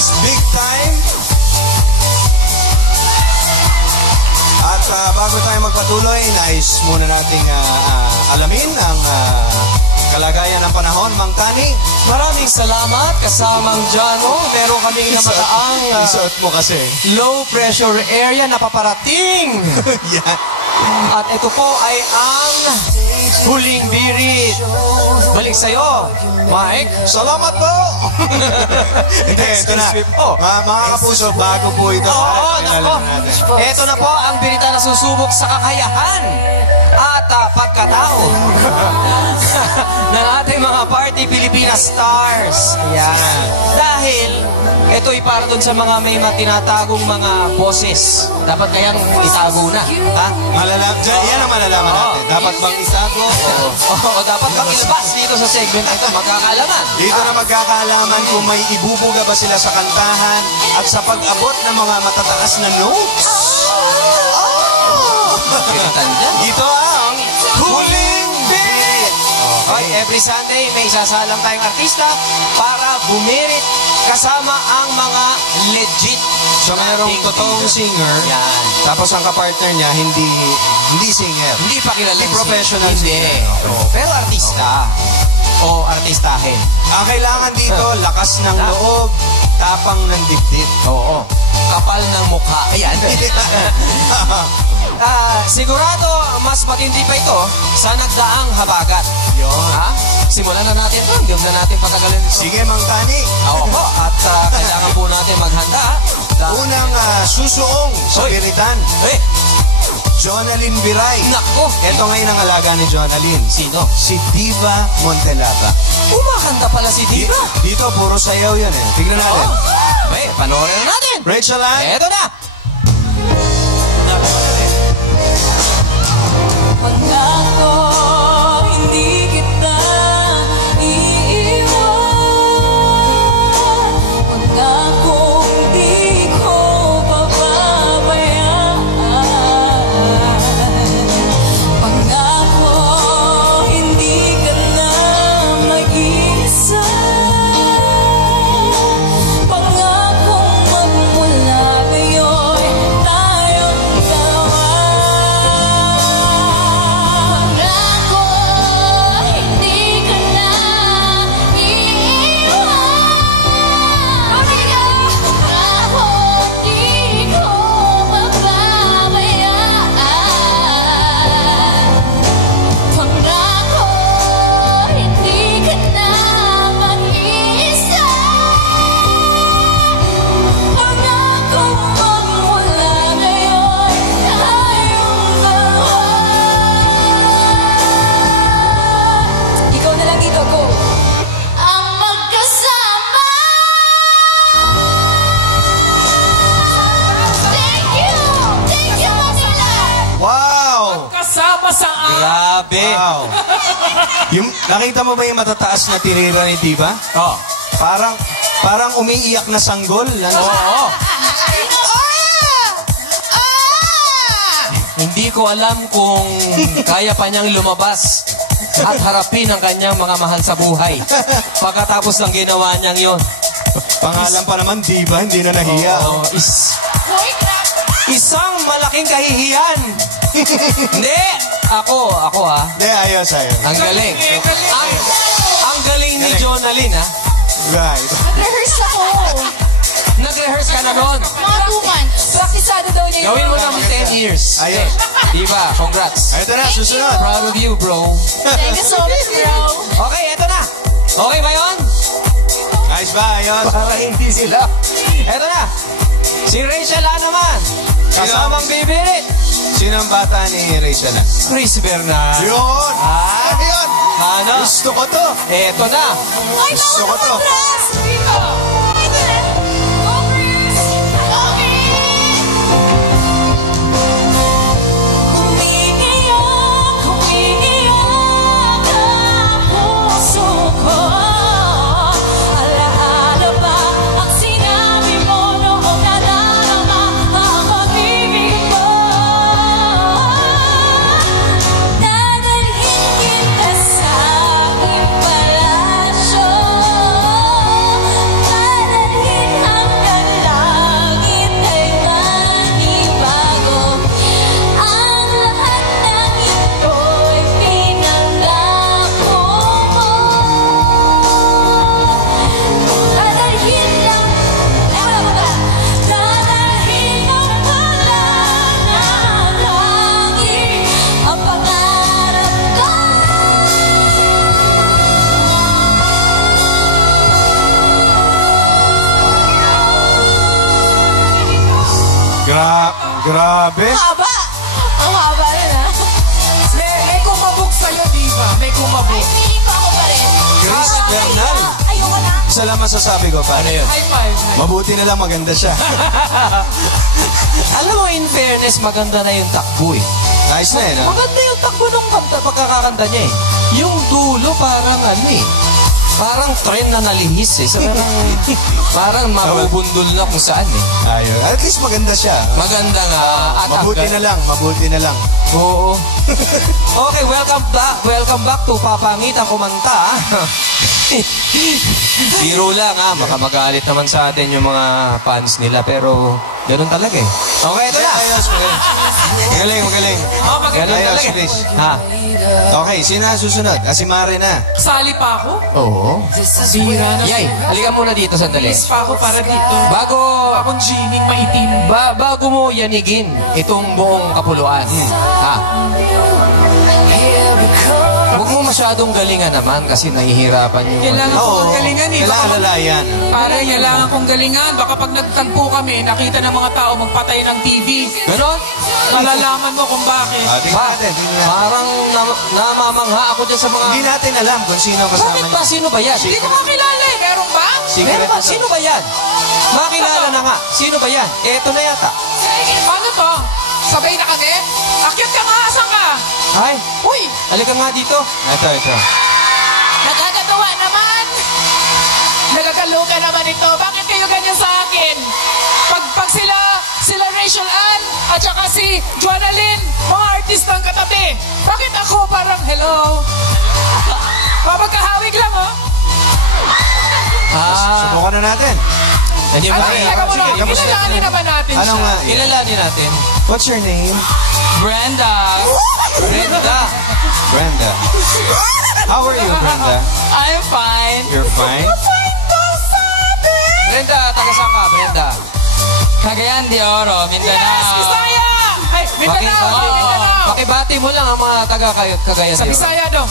last big time. At bago tayo magpatuloy, nais muna nating alamin ang kalagayan ng panahon. Mang Tani, maraming salamat kasamang Jano. Meron kaming namataang isuot mo kasi low pressure area na paparating. yeah. At ito po ay ang huling birit. Balik sa'yo, Mike. Salamat po! Hindi, ito na. Mga kapuso, bago po ito. Ito na po ang birita na susubok sa kakayahan at pagkatao ng ating mga Party Pilipinas Stars. Yan. Dahil ito'y para dun sa mga may matinatagong mga boses. Dapat kayang itago na. Ha? Yan ang malalaman natin. Dapat bang itago? O dapat bang ilabas dito sa segment ito? Magkakaalaman. Dito na magkakaalaman kung may ibubuga ba sila sa kantahan at sa pag-abot ng mga matataas na notes. Ito ang Huling Birit! Okay, every Sunday may isasalang tayong artista para bumirit kasama ang mga legit. So mayroong totoong singer, yan. Tapos ang kapartner niya hindi singer. Hindi pa kilala. Hindi professional singer. Pero artista. O artistahin. Ang kailangan dito, lakas ng loob, tapang ng dibdib. Oo. Kapal ng mukha. Ayan. Sigurado, mas matindi pa ito sa nagdaang habagat. Yun. Ha? Simulan na natin ito. Hindi na natin patagalin ito. Sige, Mang Tani. Oo po. At kailangan po natin maghanda. Unang susuong sa biritan. Jonalyn Viray. Nako. Ito ngayon ang alaga ni Jonalyn. Sino? Si Diva Montelaba. Umakanta pala si Diva. Dito, puro sayaw yan eh. Tignan natin. Panoorin na natin. Rachel Ann. Eto na. Pangako, hindi kita iiwan. Pangako, hindi ko pababayaan. Pangako, hindi ka na mag-isa. Pangako, magmula ngayon tayong dalawa. Grabe. Wow. Nakita mo ba yung matataas na tirira ni Diva? Oo. Parang umiiyak na sanggol. Oo. Hindi ko alam kung kaya pa niyang lumabas at harapin ang kanyang mga mahal sa buhay. Pagkatapos ng ginawa niyang yon. Pangalan pa naman, Diva, hindi na nahiya. Isang malaking kahihiyan. Hindi. Ako ha. Hindi, ayos. Ang galing. Ang galing ni Jonalyn, ha? Right. Nag-rehearse ako. Nag-rehearse ka na noon. Mga 2 months. Praktisado daw niya yun. Gawin mo ng 10 years. Ayos. Diba? Congrats. Ito na, susunod. Proud of you, bro. Thank you so much, bro. Okay, ito na. Okay ba yun? Nice ba? Ayos. Para hindi sila. Ito na. Si Rachel Ann naman. Kasamang bibirit. Sino ang bata ni Rachel Ann? Chris Bernal. Yun! Ayun! Ano? Gusto ko to. Ito na. Ay, Gusto ko to. Chris! Dito! Ito na! Go, Chris! Okay! Umiiyak ang puso ko. Alaala ba ang sinabi mo noong nadarama ang pag-ibig mo? Dadalhin kita sa aking palasyo. Grabe. Haba! Ang haba nun, ha? May kumabog sa'yo, di ba? May Ay, kumabog. feeling ko ako pa rin. Chris Bernal. Ayoko na. Isa lang masasabi ko, paano yun? High five. Mabuti na lang maganda siya. Alam mo, in fairness, maganda na yung takbo eh. Nice na no? Maganda yung takbo nung pagkakakanta niya eh. Yung dulo parang ano eh. Parang tren na nalihis eh. So, parang mabubundol na kung saan eh. Ayun. At least maganda siya. Maganda nga. At Mabuti na lang, mabuti na lang. Oo. Okay, welcome back to Papangit ang kumanta. Biro lang ha. Baka magalit naman sa atin yung mga fans nila. Pero ganun talaga eh. Okay, ito na. Ayos, magaling, magaling. Oh, maganda. Ganun Ayos, talaga. Chris. Ha? Okay, sino na susunod? Si Mare na. Sali pa ako? Oo. Bira na. Yay, halika muna dito sandali. Please pa ako para dito. Bago, Akong Jining maitim. bago mo yanigin itong buong kapuluan. Ha? Huwag mo masyadong galingan naman kasi nahihirapan yung... Kailangan ko Oo, ang galingan eh. kailangan Baka- lalayan. Pare, kailangan kong galingan. Baka pag nagtagpo kami, nakita ng mga tao magpatay ng TV. Ganon? Malalaman mo kung bakit. Tingnan natin, tingnan natin. Parang namamangha ako dyan sa mga... Hindi natin alam kung sino ang kasama Bakit niya. ba? Sino ba yan? Hindi ko makilala eh. Meron ba? Meron ba? Sino ba yan? Makilala na nga. Sino ba yan? Eto na yata. Paano to? Sabay na kami? Akyat ka nga, asan ka? Ay, Uy! halika nga dito. Ito. Nagkakatawa naman! Nagkakaloka naman ito. Bakit kayo ganyan sa akin? Pag sila Rachel Ann at saka si Joanna Lynn, mga artistang katabi. Bakit ako parang, hello? Papagkahawig lang, oh. Subukan na natin. Nandiyan ba? Ay, teka muna. sige, kamusta? Kilalanin naman natin Ano siya. nga? Kilalanin natin. What's your name? Brenda. Brenda. Brenda. How are you, Brenda? I'm fine. You're fine? Brenda, taga saan ka, Brenda? Cagayan de Oro, Mindanao. Bisaya! Ay, Mindanao! Pakibati mo lang ang mga taga-Cagayan. Sa Bisaya daw.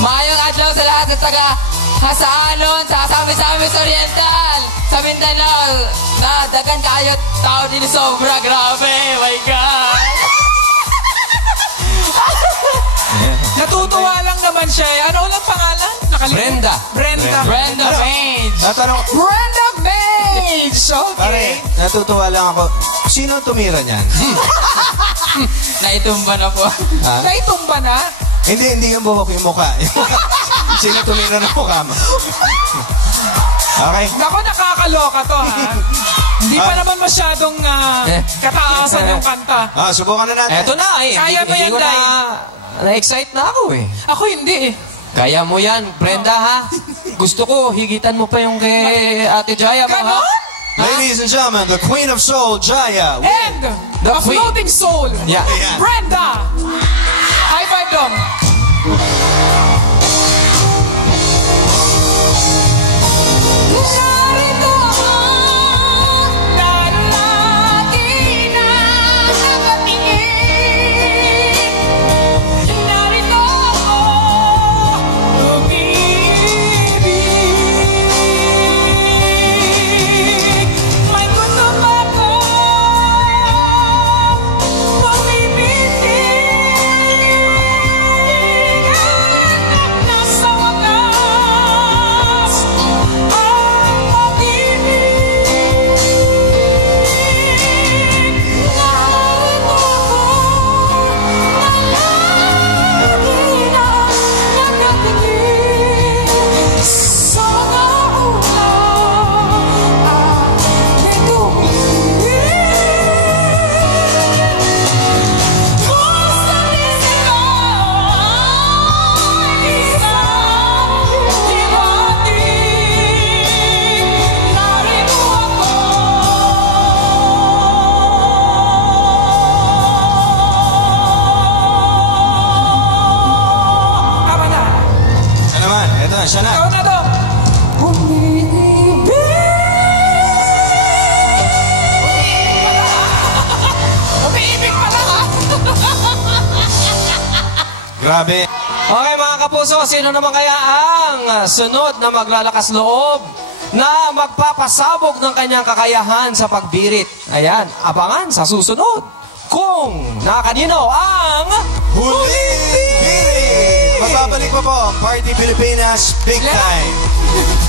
Maayong adlaw sa lahat ng taga Hasaanon, sa Samis Oriental, sa Mindanao. Na dagan kayo tao din sobra, grabe, my God. Natutuwa lang naman siya eh. Ano ulang pangalan? Brenda. Brenda Page. Natanong, Brenda Page! pare, Okay. natutuwa lang ako. Sino ang tumira niyan? Naitumba na po. Ha? Naitumba na? Hindi yung buhok yung mukha. Sino tumira ng mukha mo? Okay. Naku, nakakaloka to ha. Hindi pa naman masyadong kataasan yung kanta. Subukan na natin. Eto na eh. Kaya mo Hindi yan, ko Day. Na-excite na ako eh. Ako hindi eh. Kaya mo yan, Brenda ha? Gusto ko, higitan mo pa yung kay Ate Jaya mo ha? Ganon? Ladies and gentlemen, the Queen of Soul, Jaya. And The a Queen. floating soul. Yeah. Yeah. Brenda! High five dong. Narito ako, lagi na nakatingin. Narito ako, umibig. May gusto ako, pag-ibig. Nasa wakas, ang pag-ibig. Narito ako, lagi na nakatingin sa mga ulap at bituin. Basta di sila isang hiwatig. Narito ako. Tama na. Siya naman. Eto na, siya na. Ikaw na dong. Umiibig pala ha. Grabe. Okay mga kapuso, sino naman kaya ang sunod na maglalakas loob na magpapasabog ng kanyang kakayahan sa pagbirit? Ayan, abangan sa susunod. kung nakakanino ang Huling Pili! Magbabalik pa po ang Party Pilipinas Big Time.